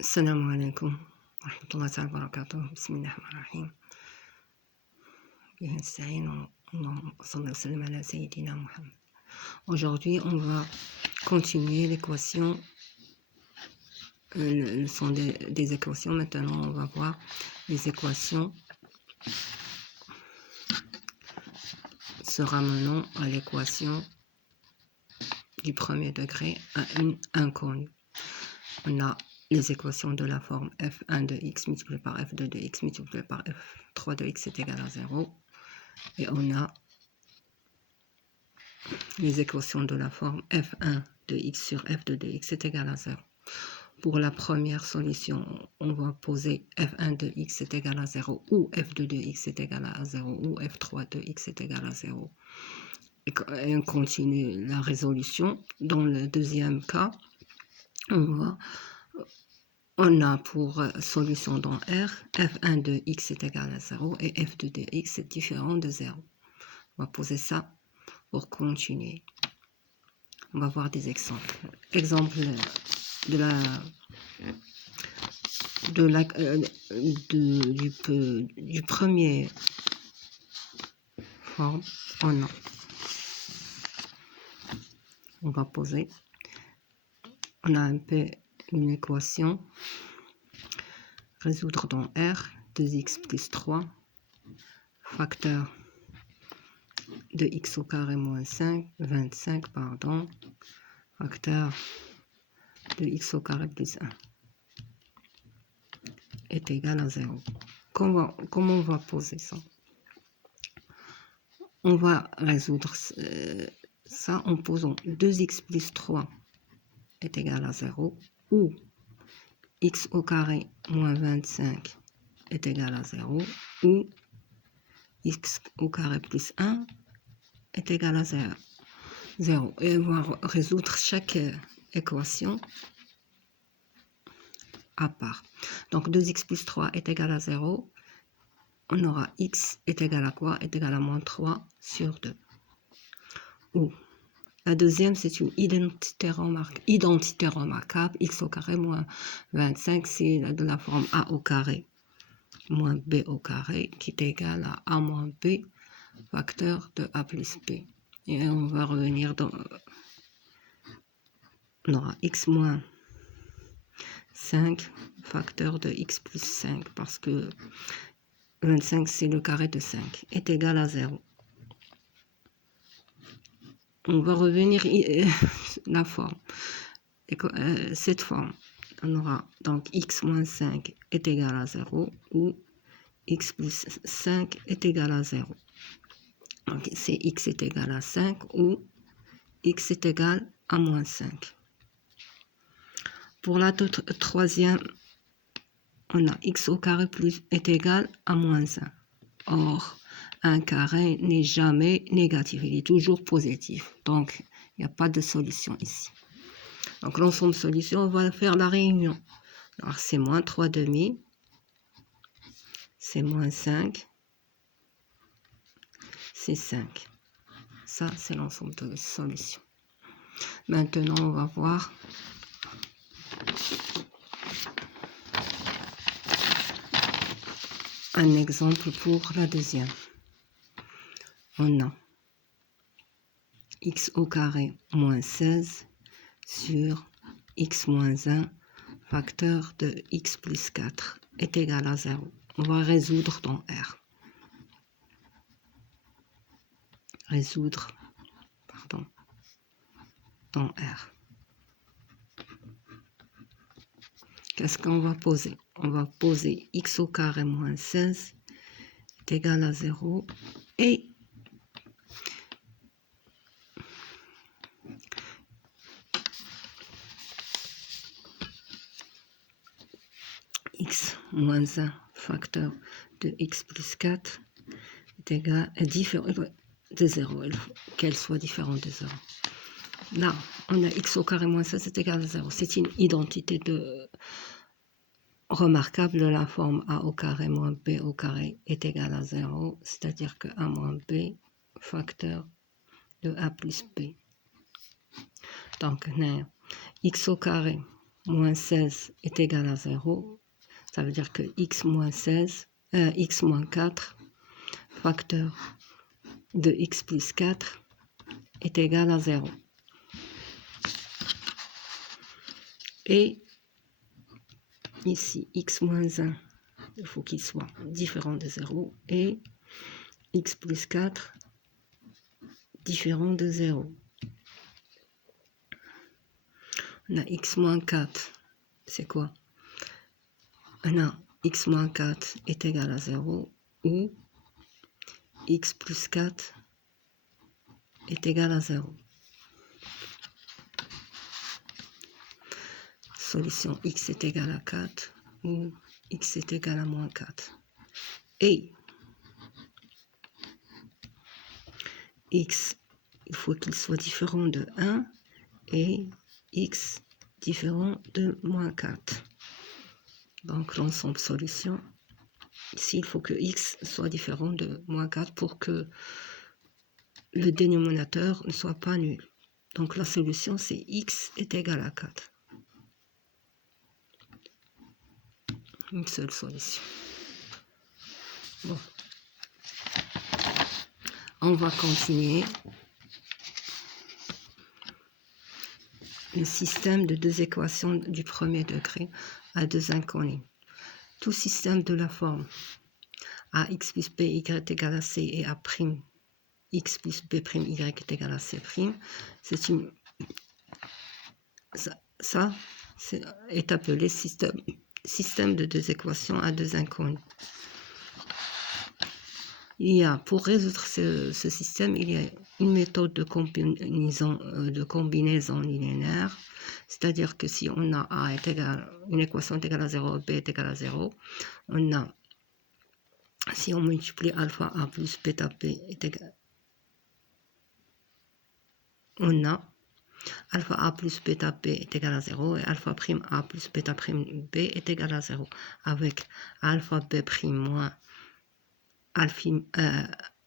السلام عليكم ورحمة الله تعالى وبركاته. بسم الله الرحمن الرحيم. به نستعين اللهم صل وسلم على سيدنا Mohammed. Aujourd'hui, on va continuer l'équation. Ce sont des équations. Maintenant, on va voir les équations se ramenant à l'équation du premier degré à une inconnue. On a les équations de la forme f1 de x multiplié par f2 de x multiplié par f3 de x est égal à 0. Et on a les équations de la forme f1 de x sur f2 de x est égal à 0. Pour la première solution, on va poser f1 de x est égal à 0 ou f2 de x est égal à 0 ou f3 de x est égal à 0. Et on continue la résolution. Dans le deuxième cas, on a pour solution dans R, f1 de x est égal à 0 et f2 de x est différent de 0. On va poser ça pour continuer. On va voir des exemples. Exemple du premier forme, on va poser. On a un peu une équation. Résoudre dans R, 2x plus 3, facteur de x au carré moins 25, pardon, facteur de x au carré plus 1 est égal à 0. Comment on va poser ça? On va résoudre ça en posant 2x plus 3 est égal à 0 ou x au carré moins 25 est égal à 0 ou x au carré plus 1 est égal à 0. Et on va résoudre chaque équation à part. Donc 2x plus 3 est égal à 0. On aura x est égal à quoi? Est égal à moins 3 sur 2. Ou la deuxième, c'est une identité remarquable. X au carré moins 25, c'est de la forme a au carré moins b au carré qui est égal à a moins b facteur de a plus b. Et on va revenir dans... On aura x moins 5 facteur de x plus 5 parce que 25 c'est le carré de 5 est égal à 0. On va revenir la forme. Cette forme, on aura donc x moins 5 est égal à 0 ou x plus 5 est égal à 0. Donc c'est x est égal à 5 ou x est égal à moins 5. Pour la troisième, on a x au carré plus est égal à moins 1. Or, un carré n'est jamais négatif, il est toujours positif. Donc, il n'y a pas de solution ici. Donc, l'ensemble de solutions, on va faire la réunion. Alors, c'est moins 3 demi, c'est moins 5, c'est 5. Ça, c'est l'ensemble de solutions. Maintenant, on va voir un exemple pour la deuxième. On a x au carré moins 16 sur x moins 1 facteur de x plus 4 est égal à 0. On va résoudre dans R. Résoudre, pardon, dans R. Qu'est-ce qu'on va poser? On va poser x au carré moins 16 est égal à 0 et x moins 1 facteur de x plus 4 est égal à différent de 0, qu'elle soit différente de 0. Là, on a x au carré moins 16 est égal à 0. C'est une identité remarquable de la forme a au carré moins b au carré est égal à 0, c'est-à-dire que a moins b facteur de a plus b. Donc, x au carré moins 16 est égal à 0, ça veut dire que x moins 4 facteur de x plus 4 est égal à 0. Et ici, x moins 1, il faut qu'il soit différent de 0. Et x plus 4 différent de 0. On a x moins 4, c'est quoi? On a x moins 4 est égal à 0 ou x plus 4 est égal à 0. Solution x est égal à 4 ou x est égal à moins 4. Et x, il faut qu'il soit différent de 1 et x différent de moins 4. Donc l'ensemble solution, ici il faut que x soit différent de moins 4 pour que le dénominateur ne soit pas nul. Donc la solution c'est x est égal à 4. Une seule solution. Bon. On va continuer. Le système de deux équations du premier degré à deux inconnus. Tout système de la forme ax plus by est égal à c et a' x plus b' y est égal à c', c'est une... Ça est appelé système de deux équations à deux inconnus. Pour résoudre ce système, il y a une méthode de combinaison linéaire, c'est-à-dire que si on a A est égal, une équation est égale à 0, B est égal à 0, si on multiplie alpha A plus bêta B est égal, on a alpha A plus bêta B est égal à 0 et alpha prime A plus bêta prime B est égal à 0, avec alpha B prime moins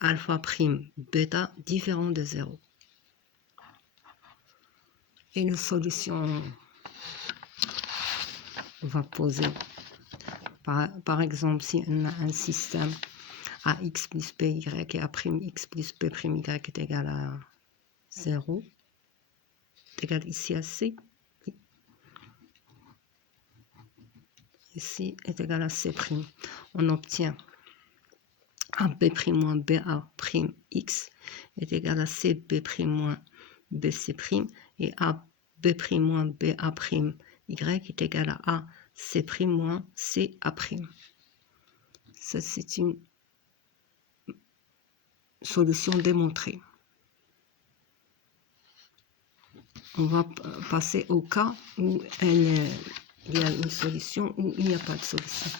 alpha prime bêta différent de 0. Et la solution va poser, par exemple, si on a un système ax plus by et a' x plus b' y est égal à 0, est égal ici à c, ici est égal à c', on obtient AB' moins BA' x est égal à CB' moins BC' et AB' moins BA' y est égal à AC' moins CA'. Ça, c'est une solution démontrée. On va passer au cas où il y a une solution ou il n'y a pas de solution.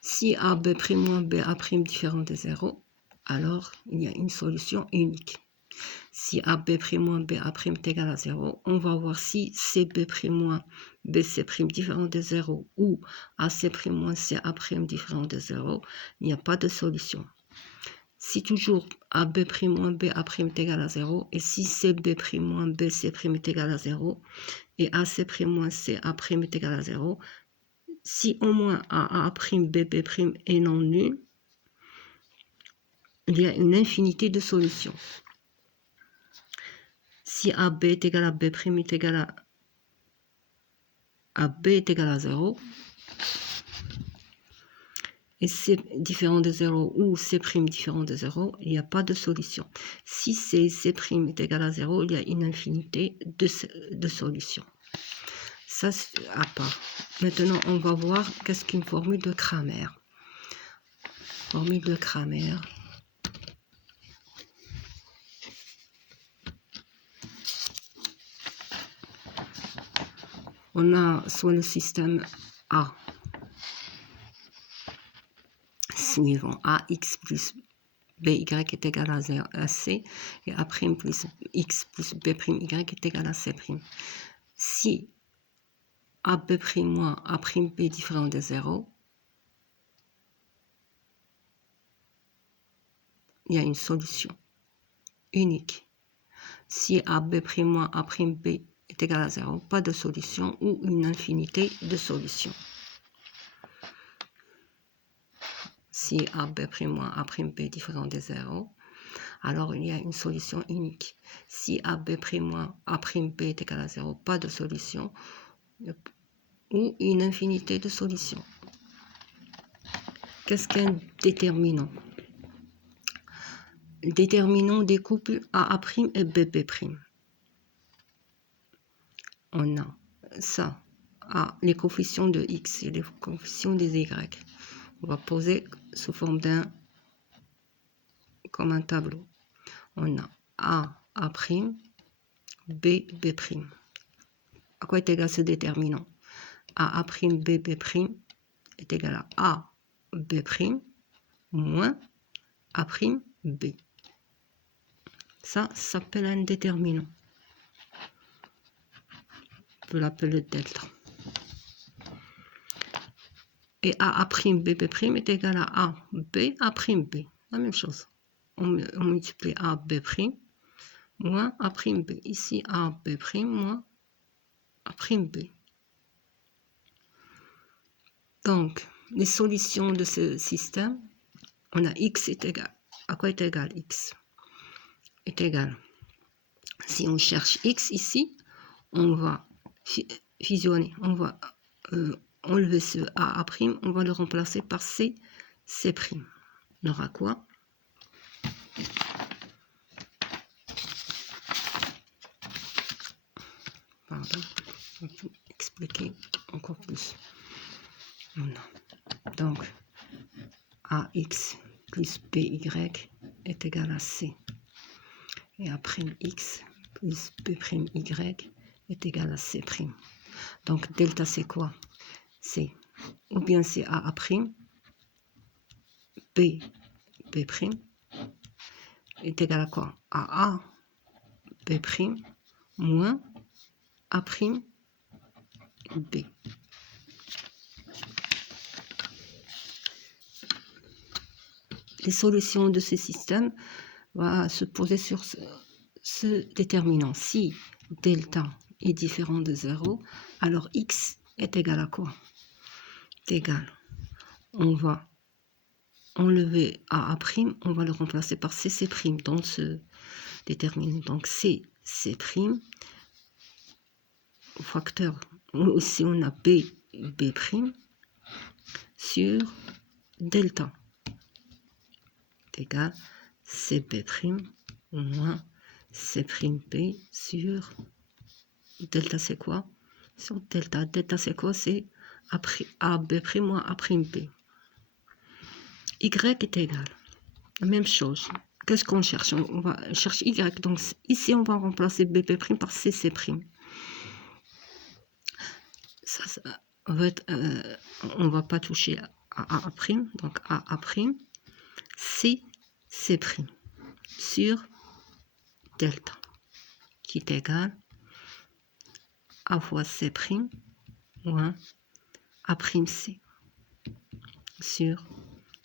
Si AB' moins BA' différent de 0, alors il y a une solution unique. Si AB' moins BA' est égal à 0, on va voir si CB' moins BC' différent de 0 ou AC' moins CA' différent de 0, il n'y a pas de solution. Si toujours AB' moins BA' est égal à 0 et si CB' moins BC' est égal à 0 et AC' moins CA' est égal à 0, si au moins AA', BB' est non nul, il y a une infinité de solutions. Si AB est égal à B' est égal à B est égal à 0, et C différent de 0 ou C' différent de 0, il n'y a pas de solution. Si C est égal à 0, il y a une infinité de solutions. Ça, c'est à part. Maintenant, on va voir qu'est-ce qu'une formule de Cramer. Formule de Cramer. On a soit le système A suivant ax plus by est égal à 0 à c et a' plus x plus b' y est égal à c'. Si AB' moins a'b différent de 0, il y a une solution unique. si AB' moins A'B est égal à 0, pas de solution ou une infinité de solutions. Si AB' moins A'B est différent de 0, alors il y a une solution unique. Si AB' moins A'B est égal à 0, pas de solution ou une infinité de solutions. Qu'est-ce qu'un déterminant? Le déterminant des couples AA' et BB'. On a ça, les coefficients de x et les coefficients des y. On va poser sous forme comme un tableau. On a A', B'. À quoi est égal ce déterminant? A', B', est égal à B' moins A'B. Ça s'appelle un déterminant. On peut l'appeler delta. Et A'B' est égal à A'B. La même chose. On multiplie A'B' moins A'B. Ici, A'B' moins A'B. Donc, les solutions de ce système, on a x est égal. À quoi est égal x? Est égal. Si on cherche x ici, on va fusionner, on va enlever ce A', on va le remplacer par C'. On aura quoi? Pardon, je vais expliquer encore plus. Donc, AX plus BY est égal à C. Et après X plus B'Y est égal à C'. Donc, delta c'est quoi? C'est ou bien c'est A', B, B' est égal à quoi? À A, B' moins A'B. Les solutions de ce système vont se poser sur ce déterminant. Si delta est différent de 0, alors x est égal à quoi? C'est égal. On va enlever A', on va le remplacer par C' dans ce déterminant. Donc C' facteur, aussi on a B' sur delta est égal CB' moins C'B sur delta c'est quoi? Sur delta. Delta c'est quoi? C'est AB' moins A'B. Y est égal. La même chose. Qu'est-ce qu'on cherche? On va chercher Y. Donc ici on va remplacer B' par C'. Ça va être, on va pas toucher à A'. Donc A', C' sur delta qui est égal A fois C' moins A'C sur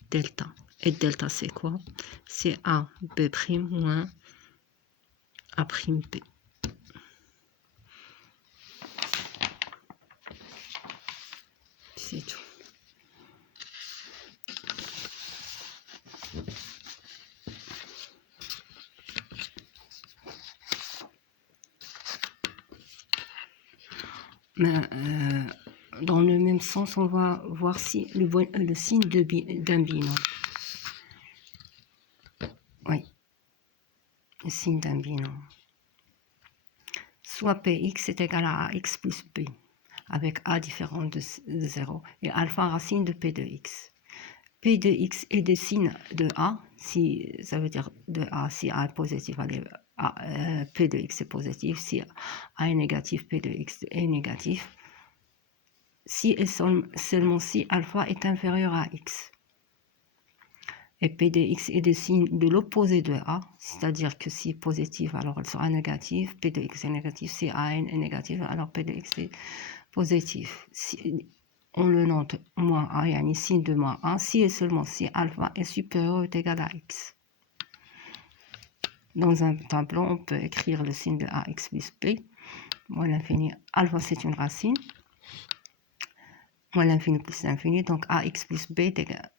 delta. Et delta c'est quoi? C'est A'B' moins A'B. C'est tout. Mais dans le même sens, on va voir si le signe d'un binôme. Oui, le signe d'un binôme. Soit Px est égal à Ax plus B, avec A différent de 0, et alpha racine de P de x. P de x est le signe de A, si ça veut dire de A, si A est positif, allez, P de x est positif, si A est négatif, P de x est négatif, si et seulement si alpha est inférieur à x. Et P de x est le signe de l'opposé de A, c'est-à-dire que si positif, alors elle sera négative, P de x est négatif, si A est négatif, alors P de x est positif. Si on le note moins A, il y a un signe de moins A, si et seulement si alpha est supérieur ou égal à x. dans un tableau, on peut écrire le signe de ax plus b, moins l'infini. Alpha, c'est une racine, moins l'infini plus l'infini. Donc, ax plus b est égal,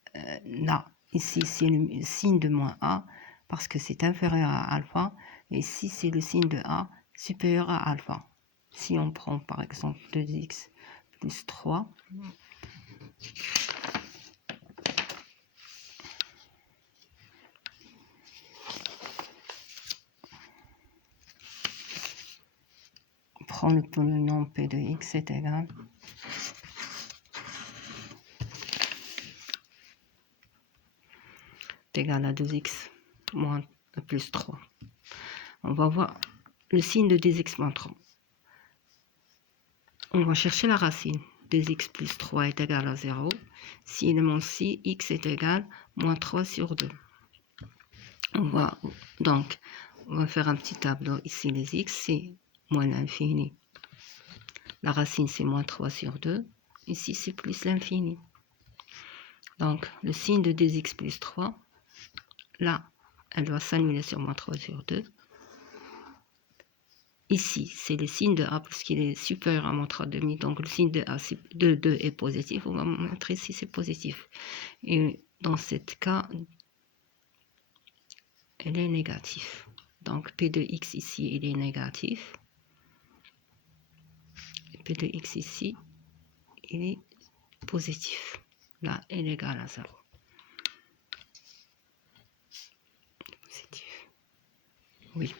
là, ici, c'est le signe de moins a, parce que c'est inférieur à alpha. Et ici, c'est le signe de a supérieur à alpha. Si on prend, par exemple, 2x plus 3, on prend le polynôme p de x est égal à 2x moins plus 3. On va voir le signe de 2x moins 3. On va chercher la racine. 2x plus 3 est égal à 0. Si élément ci, x est égal à moins 3 sur 2. On va faire un petit tableau. Ici, les x, c'est moins l'infini. La racine, c'est moins 3 sur 2. Ici, c'est plus l'infini. Donc, le signe de 2x plus 3, là, elle doit s'annuler sur moins 3 sur 2. Ici, c'est le signe de A puisqu'il est supérieur à moins 3,5. Donc, le signe de A de 2 est positif. On va montrer ici c'est positif. Et dans ce cas, elle est négative. Donc, P de X ici, il est négatif. Et P de X ici, il est positif. Là, elle est égale à 0. Positif. Oui.